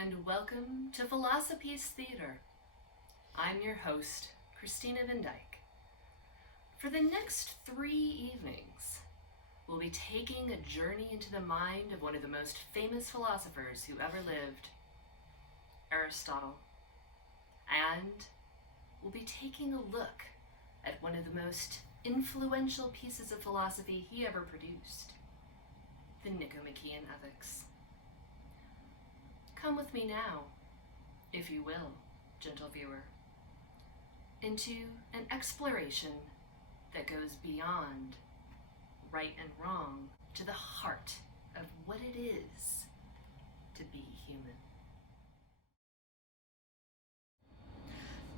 and welcome to Philosopiece Theater. I'm your host, Christina van Dyke. For the next 3 evenings, we'll be taking a journey into the mind of one of the most famous philosophers who ever lived, Aristotle. And we'll be taking a look at one of the most influential pieces of philosophy he ever produced, the Nicomachean Ethics. Come with me now, if you will, gentle viewer, into an exploration that goes beyond right and wrong to the heart of what it is to be human.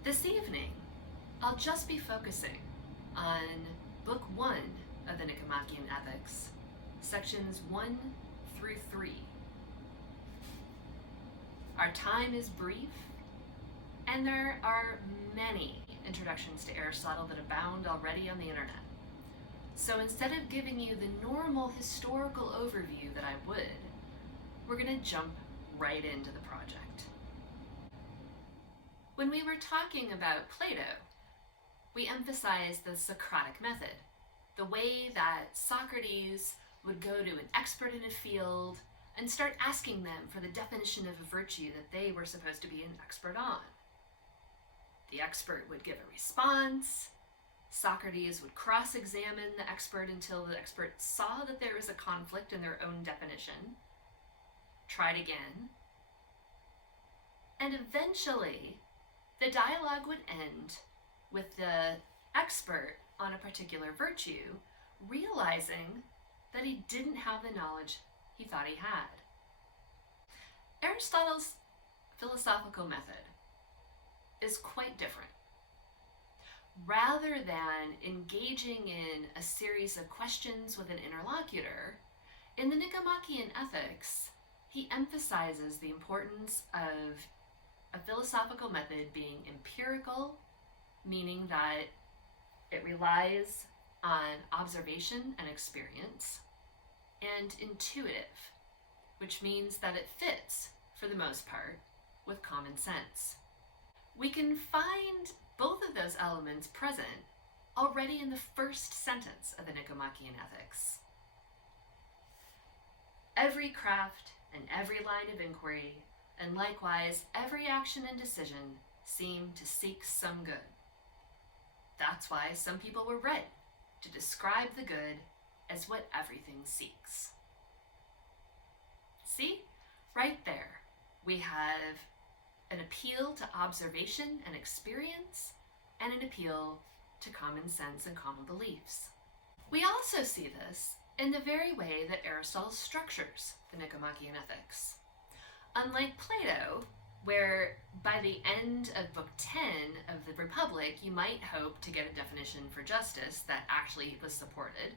This evening, I'll just be focusing on Book 1 of the Nicomachean Ethics, sections 1 through 3. Our time is brief, and there are many introductions to Aristotle that abound already on the internet. So instead of giving you the normal historical overview that I would, we're going to jump right into the project. When we were talking about Plato, we emphasized the Socratic method, the way that Socrates would go to an expert in a field and start asking them for the definition of a virtue that they were supposed to be an expert on. The expert would give a response. Socrates would cross-examine the expert until the expert saw that there was a conflict in their own definition, tried again, and eventually the dialogue would end with the expert on a particular virtue realizing that he didn't have the knowledge he thought he had. Aristotle's philosophical method is quite different. Rather than engaging in a series of questions with an interlocutor, in the Nicomachean Ethics, he emphasizes the importance of a philosophical method being empirical, meaning that it relies on observation and experience, and intuitive, which means that it fits, for the most part, with common sense. We can find both of those elements present already in the first sentence of the Nicomachean Ethics. Every craft and every line of inquiry, and likewise every action and decision, seem to seek some good. That's why some people were bred to describe the good as what everything seeks. See, right there, we have an appeal to observation and experience, and an appeal to common sense and common beliefs. We also see this in the very way that Aristotle structures the Nicomachean Ethics. Unlike Plato, where by the end of Book 10 of the Republic, you might hope to get a definition for justice that actually was supported,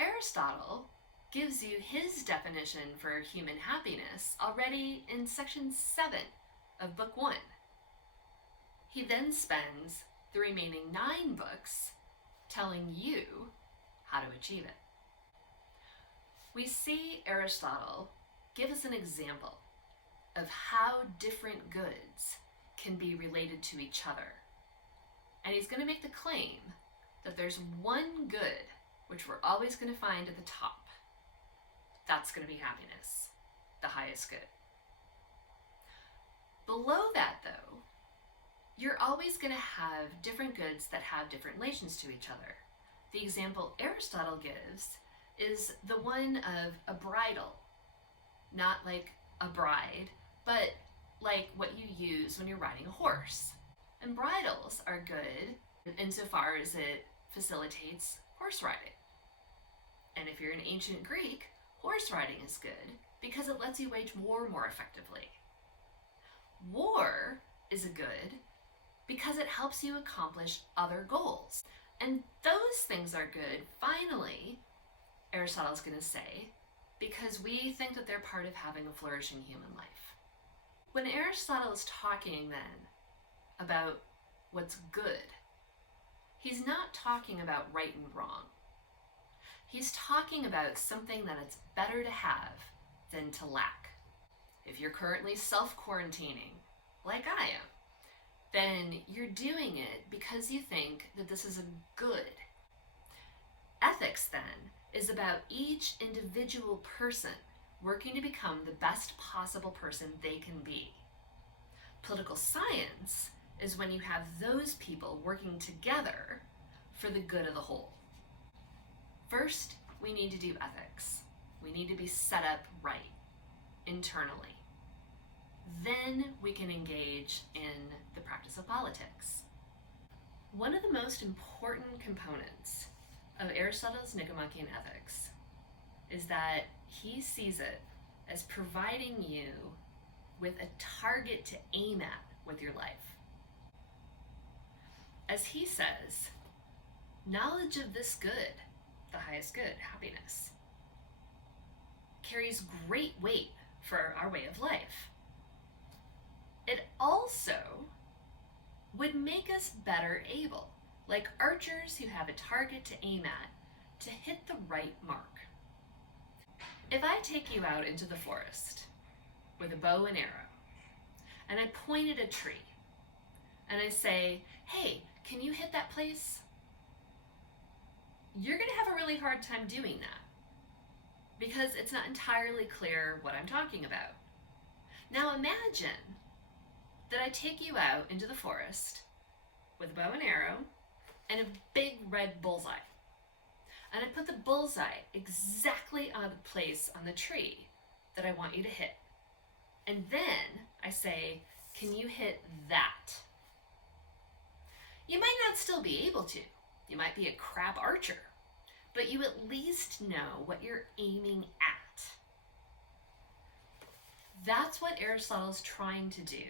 Aristotle gives you his definition for human happiness already in section 7 of Book 1. He then spends the remaining 9 books telling you how to achieve it. We see Aristotle give us an example of how different goods can be related to each other. And he's going to make the claim that there's one good which we're always going to find at the top. That's going to be happiness, the highest good. Below that, though, you're always going to have different goods that have different relations to each other. The example Aristotle gives is the one of a bridle, not like a bride, but like what you use when you're riding a horse. And bridles are good insofar as it facilitates horse riding. And if you're an ancient Greek, horse riding is good because it lets you wage war more effectively. War is a good because it helps you accomplish other goals. And those things are good, finally, Aristotle's going to say, because we think that they're part of having a flourishing human life. When Aristotle is talking then about what's good, he's not talking about right and wrong. He's talking about something that it's better to have than to lack. If you're currently self-quarantining, like I am, then you're doing it because you think that this is a good. Ethics, then, is about each individual person working to become the best possible person they can be. Political science is when you have those people working together for the good of the whole. First, we need to do ethics. We need to be set up right, internally. Then we can engage in the practice of politics. One of the most important components of Aristotle's Nicomachean Ethics is that he sees it as providing you with a target to aim at with your life. As he says, knowledge of this good, the highest good, happiness, carries great weight for our way of life. It also would make us better able, like archers who have a target to aim at, to hit the right mark. If I take you out into the forest with a bow and arrow, and I point at a tree, and I say, hey, can you hit that place? You're going to have a really hard time doing that because it's not entirely clear what I'm talking about. Now imagine that I take you out into the forest with a bow and arrow and a big red bullseye. And I put the bullseye exactly on the place on the tree that I want you to hit. And then I say, can you hit that? You might not still be able to. You might be a crap archer, but you at least know what you're aiming at. That's what Aristotle's trying to do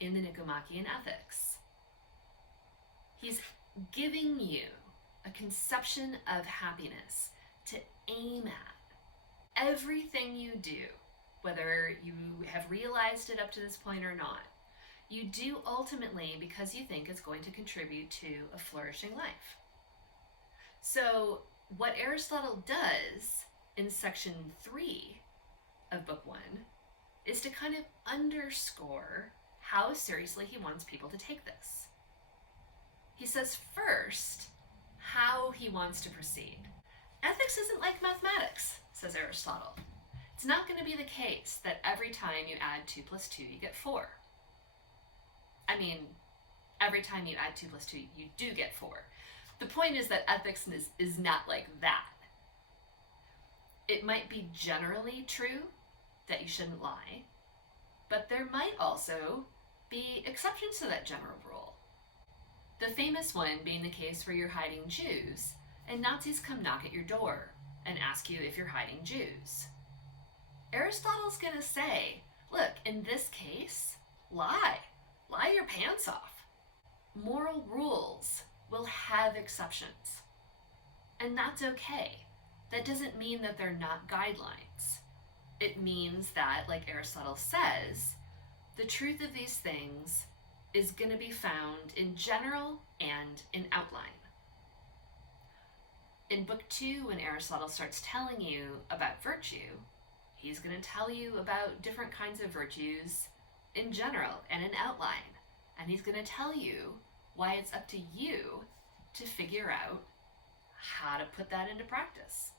in the Nicomachean Ethics. He's giving you a conception of happiness to aim at. Everything you do, whether you have realized it up to this point or not, you do ultimately because you think it's going to contribute to a flourishing life. So what Aristotle does in section 3 of book 1 is to kind of underscore how seriously he wants people to take this. He says first how he wants to proceed. Ethics isn't like mathematics, says Aristotle. It's not going to be the case that every time you add 2 plus 2, you get 4. I mean, every time you add 2 plus 2, you do get 4. The point is that ethics is not like that. It might be generally true that you shouldn't lie, but there might also be exceptions to that general rule. The famous one being the case where you're hiding Jews, and Nazis come knock at your door and ask you if you're hiding Jews. Aristotle's gonna say, look, in this case, lie your pants off. Moral rules will have exceptions, and that's okay. That doesn't mean that they're not guidelines. It means that, like Aristotle says, the truth of these things is going to be found in general and in outline. In book 2, when Aristotle starts telling you about virtue, he's going to tell you about different kinds of virtues in general and in outline. And he's going to tell you why it's up to you to figure out how to put that into practice.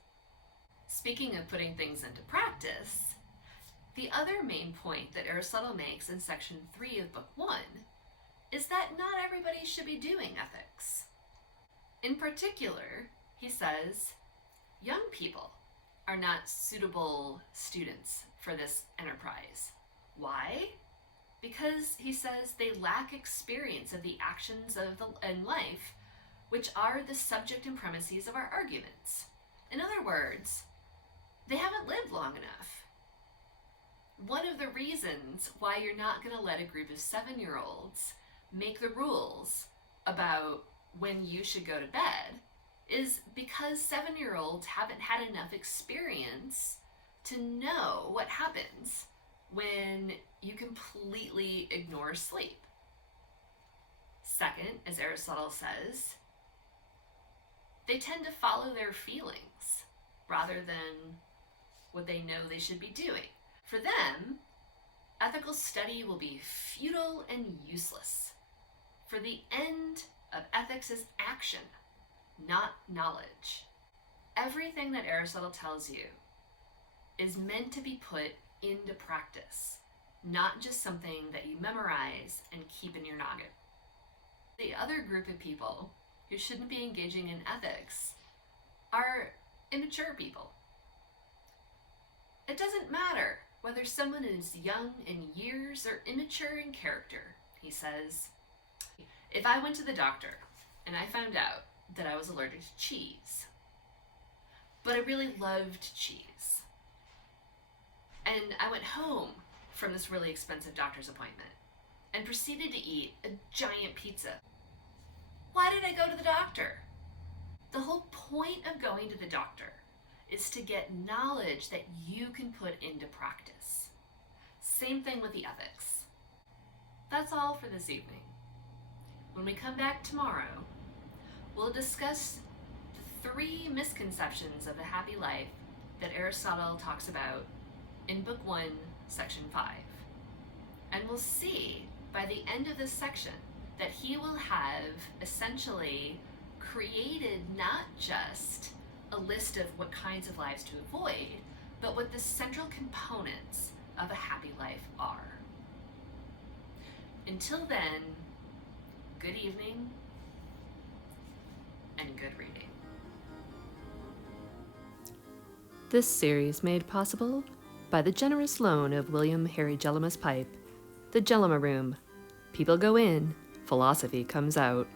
Speaking of putting things into practice, the other main point that Aristotle makes in section 3 of book 1 is that not everybody should be doing ethics. In particular, he says, young people are not suitable students for this enterprise. Why? Because, he says, they lack experience of the actions in life, which are the subject and premises of our arguments. In other words, they haven't lived long enough. One of the reasons why you're not going to let a group of 7-year-olds make the rules about when you should go to bed is because 7-year-olds haven't had enough experience to know what happens when you completely ignore sleep. Second, as Aristotle says, they tend to follow their feelings rather than what they know they should be doing. For them, ethical study will be futile and useless, for the end of ethics is action, not knowledge. Everything that Aristotle tells you is meant to be put into practice, not just something that you memorize and keep in your noggin. The other group of people who shouldn't be engaging in ethics are immature people. It doesn't matter whether someone is young in years or immature in character, he says. If I went to the doctor and I found out that I was allergic to cheese, but I really loved cheese, and I went home from this really expensive doctor's appointment and proceeded to eat a giant pizza, why did I go to the doctor? The whole point of going to the doctor is to get knowledge that you can put into practice. Same thing with the ethics. That's all for this evening. When we come back tomorrow, we'll discuss the 3 misconceptions of a happy life that Aristotle talks about in Book 1, Section 5. And we'll see by the end of this section that he will have essentially created not just a list of what kinds of lives to avoid, but what the central components of a happy life are. Until then, good evening and good reading. This series made possible by the generous loan of William Harry Jellima's pipe, the Jellima Room. People go in, philosophy comes out.